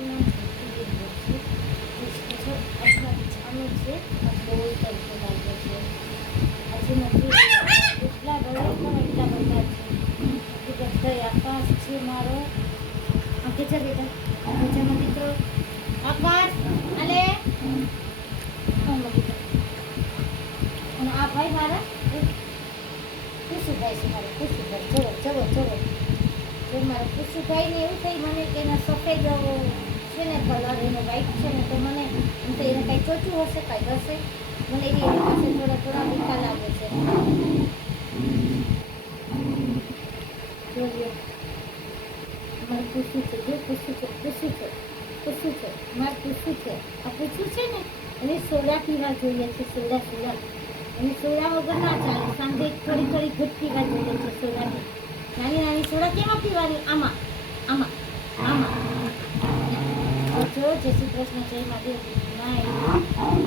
મારું નામ છે આપણા જાણું છે આ બહુ તરીકે લાગે છે આજે નથી એટલા ડરે પણ એટલા બધા છે બધા આકાશ છે મારો આગે છે બેટા મજામાં દીકરો આકાશ અલે અને આ ભાઈ મારા કુશુભાઈ છે મારા કુશુભાઈ ચલો ચલો ચલો જો મારા કુશુભાઈને એવું થઈ મને કે એના સફેદ છે ને કલર એનો વ્હાઈટ છે ને તો મને એમ તો એને કાંઈ ચોચું હશે કાંઈ હશે મને એની એની પાસે થોડા થોડા મીઠા લાગે છે જોઈએ મારે પૂછવું છે જો પૂછવું છે પૂછવું છે પૂછવું છે મારે પૂછવું છે આ પૂછવું છે ને એને સોડા પીવા જોઈએ છે સોડા સોડા અને સોડા વગર ના ચાલે સાંજે થોડી થોડી ઘૂંટ પીવા જોઈએ છે સોડાની નાની નાની સોડા કેમાં પીવાની આમાં આમાં આમાં જો જય શ્રી કૃષ્ણ જય મહાદેવ ના